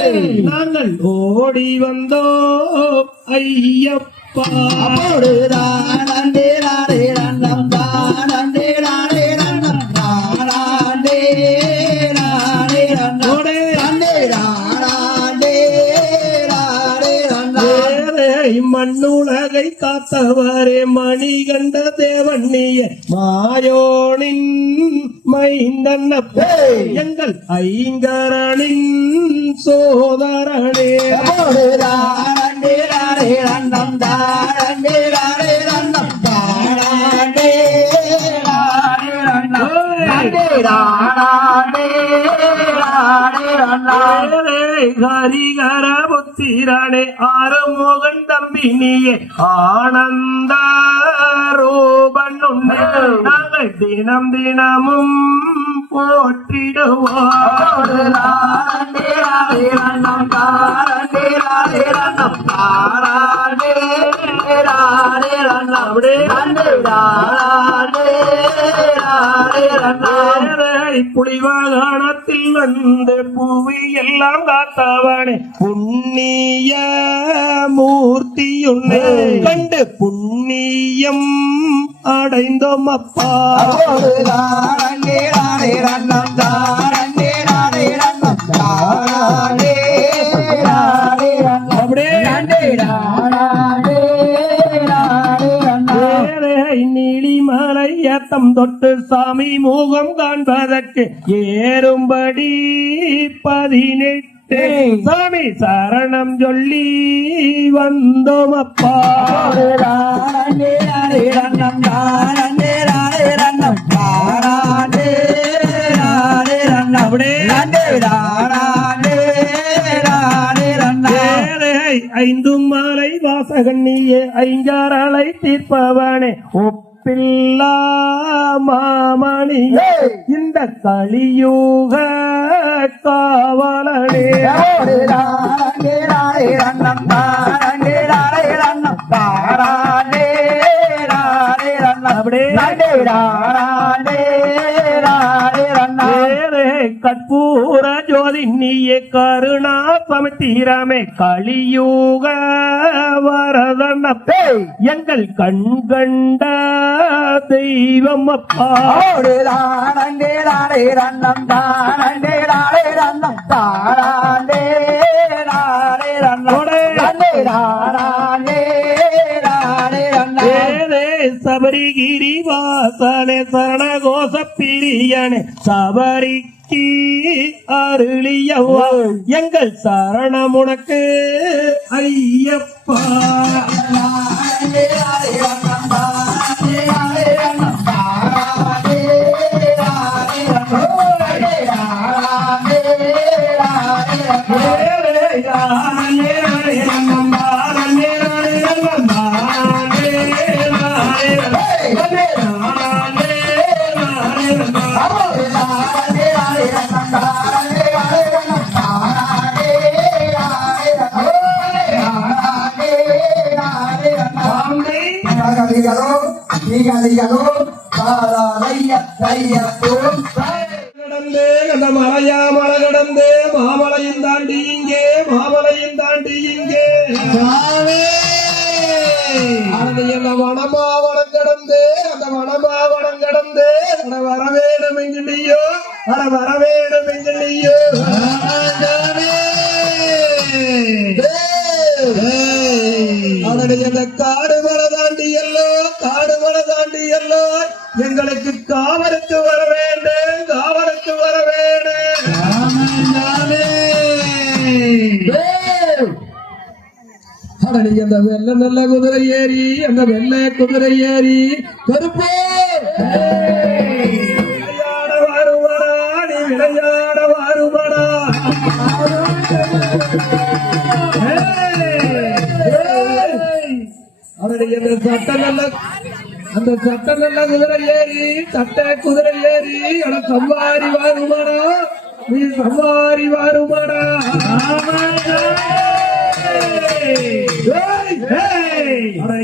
நாங்கள் ஓடி வந்தோம் ஐயப்பா மண்ணுலகை காத்தவரே மணிகண்ட தேவன் நீயே மாயோனின் மைந்தன்னப்பே எங்கள் ஐங்கரனின் சோதரனே ஹரிகர புத்திரனே ஆறுமுகன் தம்பினியே ஆனந்த ரூபன் உன்னை நாங்கள் தினம் தினமும் போற்றிடுவோம் புலிவாகனத்தில் வந்து புவி எல்லாம் காத்தவனே புண்ணிய மூர்த்தியுன்னே கண்டு புண்ணியம் அடைந்தோம் அப்பா நீலிமலை ஏத்தம் தொட்டு சாமி முகம் காண்பதற்கு ஏறும்படி 18 சாமி சரணம் சொல்லி வந்தோம் அப்பா ஐந்து மலை வாசகண்ணியே ஐஞ்சாரலை தீர்ப்பவனே ஒப்பில்லா மாமணியே இந்த கலியுக காவலனே கற்பூர ஜோதி நீயே கருணா சமுத்திரமே கலியுக வரதனப்பே எங்கள் கண்கண்ட தெய்வம் அப்பா தானே நாடே ரன்னம் தானே நாடே ரன்னம் தானே நாடே ரன்னம் தானே நாடே ஏதே சபரிகிரி வாசனே சரணகோச பிரியனே சபரிக்கு அருளியவா எங்கள் சரணம் உனக்கு ஐயப்பா கடந்தே அந்த மலையா மலை கடந்தே மாமலையும் தாண்டி இங்கே மாமலையும் தாண்டி இங்கே அந்த வனமாவனம் கடந்தே அந்த வனமாவனம் கடந்தே அட வர வேணும் எங்கிலியோ அட வர வேணும் எங்கிலியோ அந்த காடு மலை தாண்டி எல்லோ எங்களுக்கு காவலுக்கு வர வேண்டும் காவலுக்கு வர வேண்டும் அந்த வெள்ள நல்ல குதிரை ஏறி அந்த வெள்ளை குதிரை ஏறி கருப்போ விளையாட வருவடா நீ விளையாட வருவடா அவருடைய அந்த சட்ட நல்ல குதிரை ஏறி சட்ட குதிரை ஏறி அட சம்பாரி வருமாடா நீ சம்பாரி வருமாடா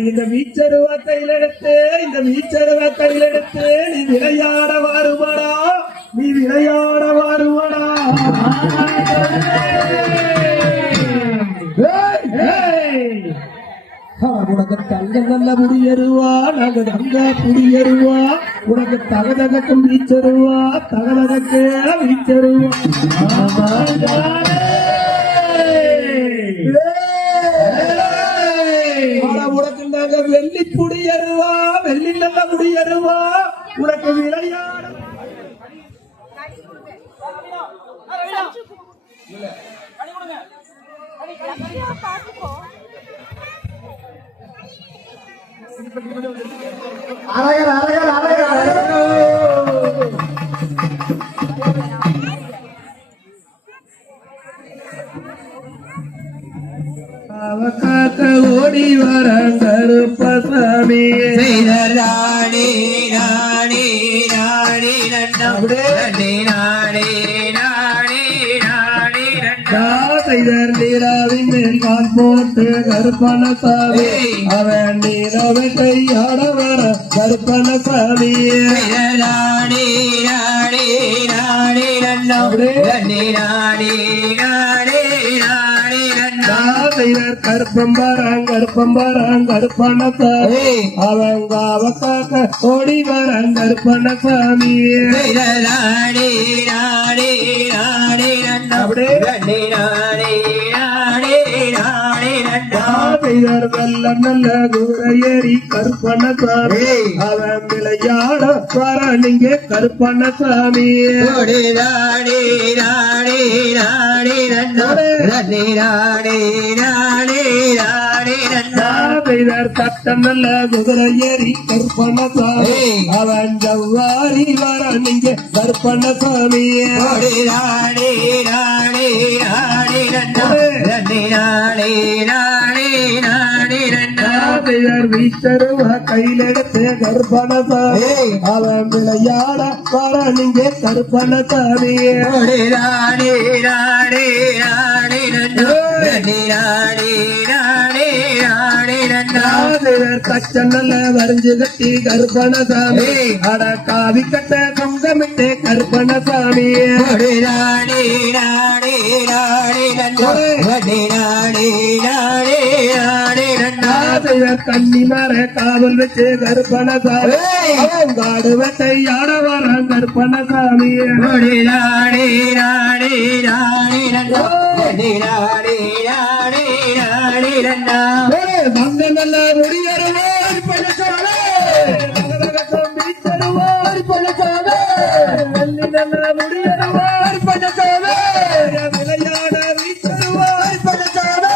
இந்த வீச்சருவா கையில் எடுத்து நீ விளையாட வருமாடா நீ விளையாட வருமாடா உனக்கு தங்க நல்ல முடியருவா நாங்க தங்க புடியருவா உனக்கு தகதகக்கும் வீச்சருவா தகதகக்கு வீச்சருவா உனக்கு நாங்க வெள்ளி புடியருவா வெள்ளி நல்ல முடியருவா உனக்கு விளையாட அவகாக்க ஓடி வர கருப்பசாமி நாடே நாடே நாடே நாடே நாடே செய்தர் நீராவின் மேல் கால் போட்டு கருப்பணசாமி அவன் நீரவை கையாட வர கருப்பணசாமி நாடே நாடே நாடே நாடே செய்தர் கருப்பம்பராங் கருப்பணசாமி அவன் காவக்காக்க ஓடி வர கருப்பணசாமி நாடே நாடே நாடே செய்தர் வெள்ள நல்ல குதிரையேறி கருப்பணசாமி அவன் விளையாட வர நீங்க கருப்பணசாமி செய்தர் சட்டம் நல்ல குதிரையேறி கருப்பணசாமி அவன் ஜவ்வாரி வர நீங்க கருப்பணசாமி வீச்சருவா கையிலெடுத்து கருப்பணசாமி அவன் விளையாட வர நீங்க கருப்பணசாமி கச்ச நல்ல வரைஞ்சு கட்டி கருப்பணசாமி அட காவி கட்ட சொங்கமிட்டு கற்பனசாமி தண்ணி மர காவல் வச்சு கற்பனசாமி காடு வெட்டை ஆட வர கற்பனசாமி வந்த நல்ல முடியருவார் பழசாலை தருவார் பழசாலை நல்ல முடியருவார் பழசாலை விளையாட வீச்சருவார் பழசாலை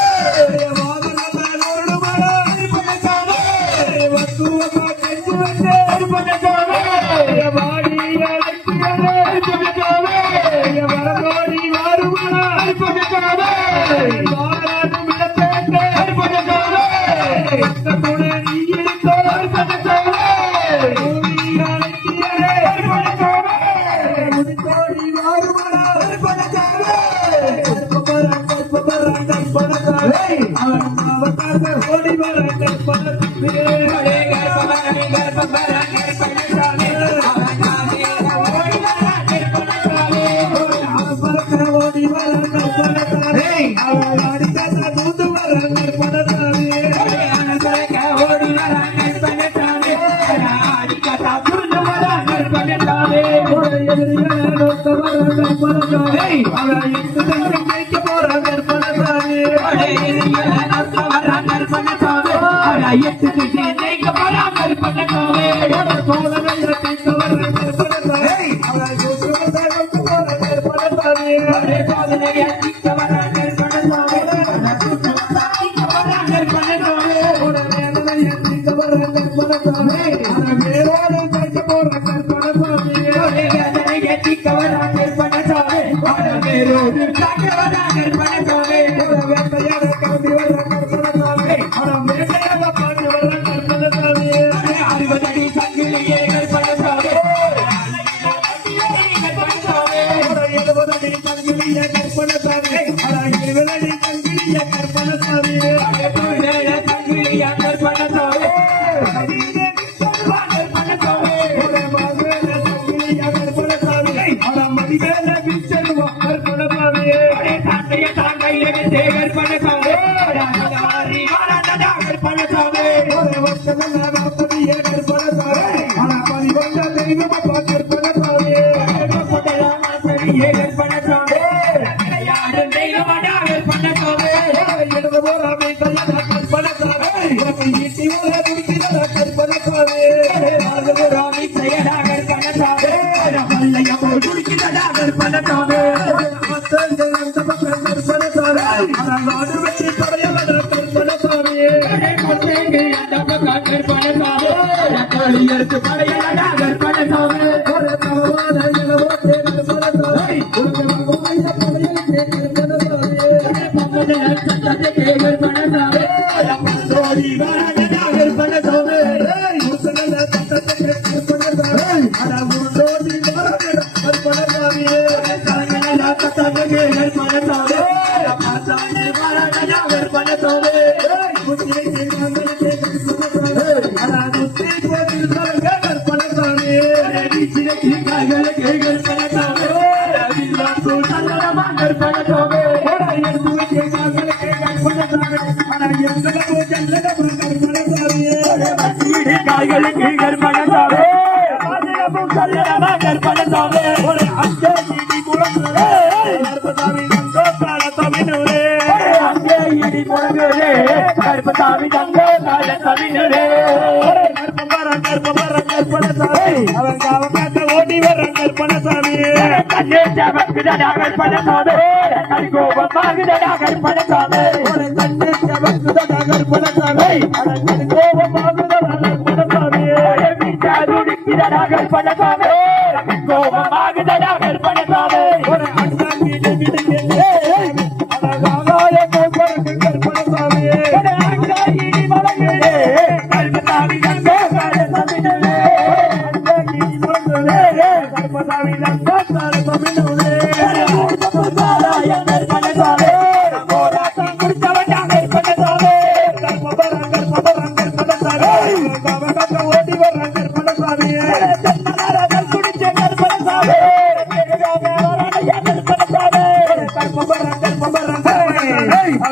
Hey!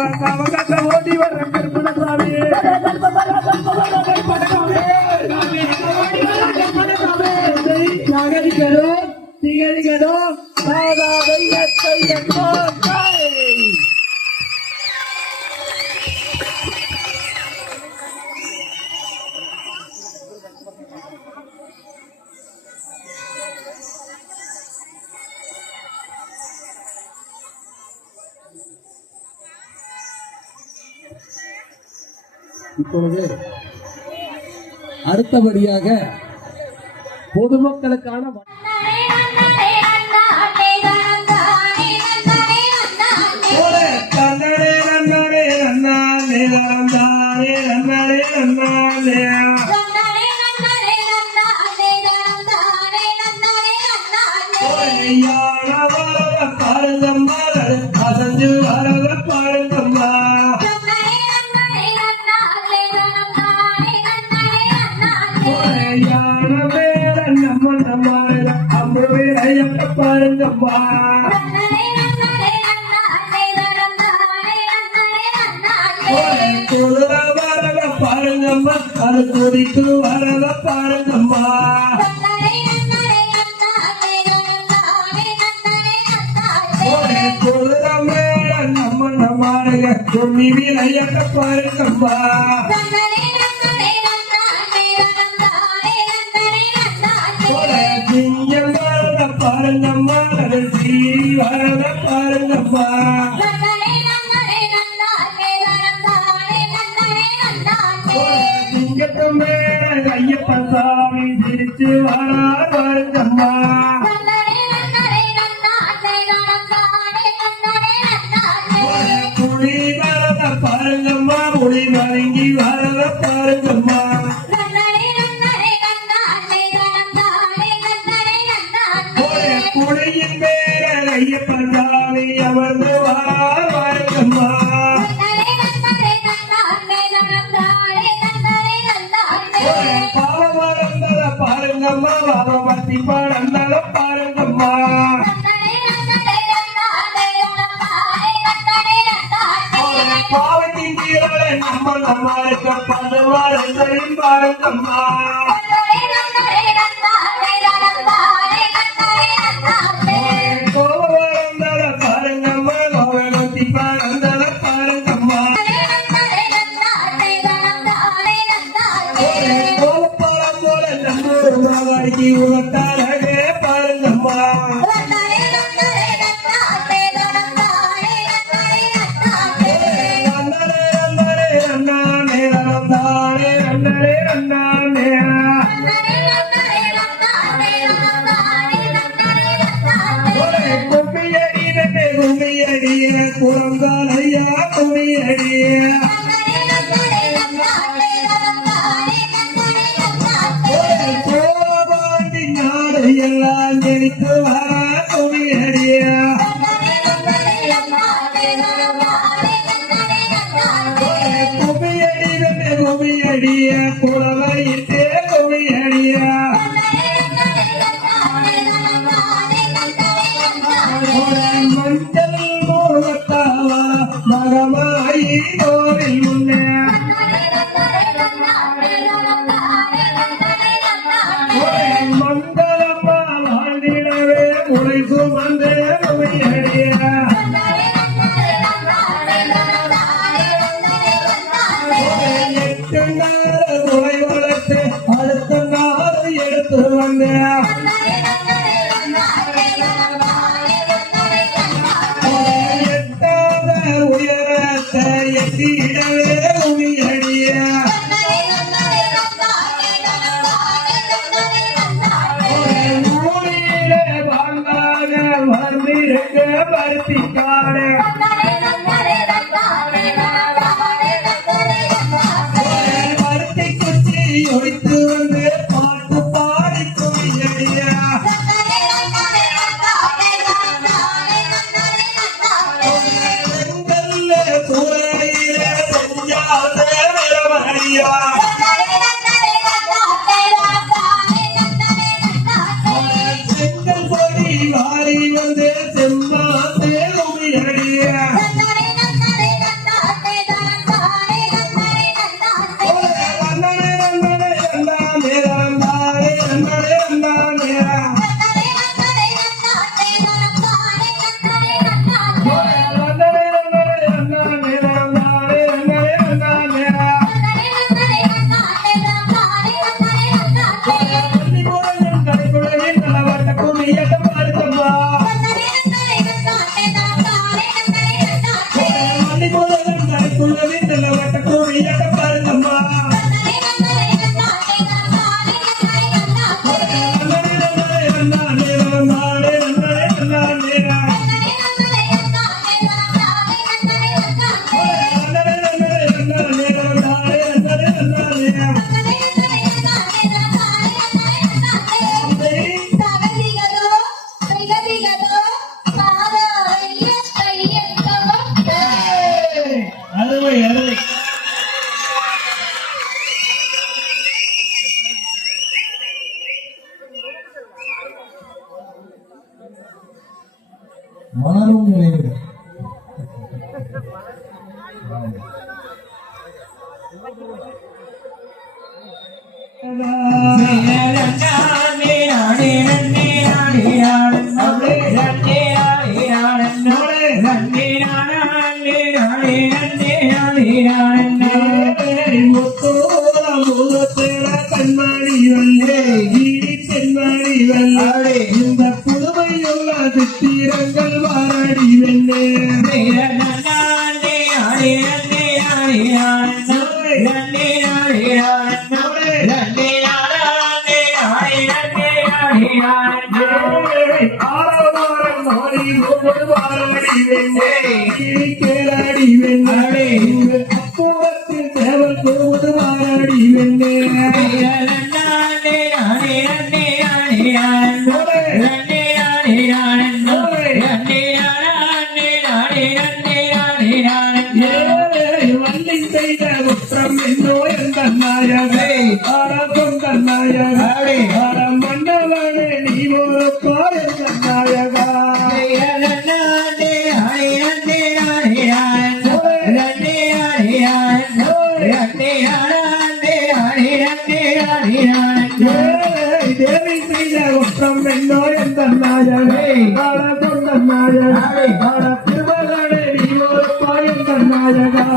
அவங்க ஓடி வர கருப்பணசாமி திகழ்கிறோம் இப்பொழுது அடுத்தபடியாக பொதுமக்களுக்கான பாருங்கம்மா அசஞ்சு வரத பாருங்கம்மா பாருங்கம்மா வரத பாருங்கம்மா அது கொதித்து வரத பாருங்கம்மா நம்ம நம்மாருங்க தும்மி விளையாட்ட பாருங்கம்மா பாருங்கம்மா சீரி வரத பாருங்கம்மா சிங்கத்தம்மே ஐயப்பன் சாமி சிரிச்சு வரா பாருங்கம்மா புலி வரத பாருங்கம்மா புலி வழங்கி வரத பாருங்கம்மா புலியின் மேல ஐயப்பன் சாமி அமர்ந்து பாருங்கம்மா பாவமரந்தத பாருங்கம்மா பாவமத்தி பாடந்தத பாருங்கம்மா பாவத்தின் கீழே நம்ம இருக்க பதவாரங்களையும் பாருங்கம்மா உலகத்தாலே பாருங்கம்மா கும்மியடிய குரங்காலையா கும்மியடிய எல்லாம் ஜெனித்து வர குமியடிய குமியடி குமியடிய குளவையிட்டே குமியடிய மஞ்சள் மூலத்தாவா மகமாயி கோவில் முன்னே மங்களம்மா வாழ்ந்திடவே முளை சுமந்தே குமியடிய எட்டு நாள் முளை வளர்த்து அடுத்த நாள் எடுத்து வந்தேன் எட்டாத உயரத்தை எட்டிடவே குமியடிய வந்திருக்க பருத்திக்காடு பருத்தி குச்சி ஒழித்து வந்து பாட்டு பாடி குமியடிய செங்கல்ல சூறையில செஞ்சாத விரவடியா செங்கல் பொடி வாரி வந்து செம்மாத்தே குமியடிய புள்ளவி நல்ல வட்ட கோழியாட்ட பாருங்கம்மா அருமை அருமை மலரும் நினைவு கண்மணி வல்லே தென்மணி வல்லே இந்த புதுமையுள்ள சித்திரங்கள் வாரடி வெண்ணே ஆரவாரம் மாறி ஒவ்வொரு வாரடி வெண்ணே கேளடி வெண்ணே அப்புறத்தில் தேவல் போவது வாரடி வெண்ணே வள்ளி செய்த குற்றம் என்னோ எந்த நாயகே ஆரம்பம் தன்னாயகே ஆரம் மன்னவனே நீ ஒரு பாயந்த நாயகா தேவி செய்த குற்றம் என்னோ எந்த நாயகே ஆரம்பம் தன்னாயகே ஆர திருமகனே நீ ஒரு பாயந்த நாயகா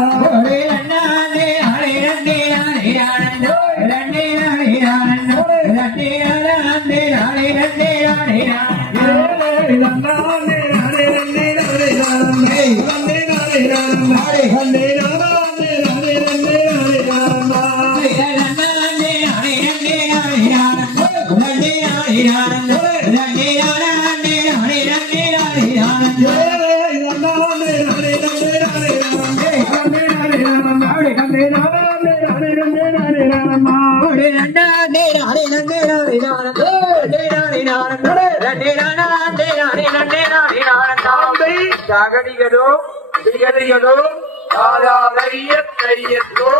ஜாகடிகளோ திகடிகளோ ஆதாதைய தையத்தோ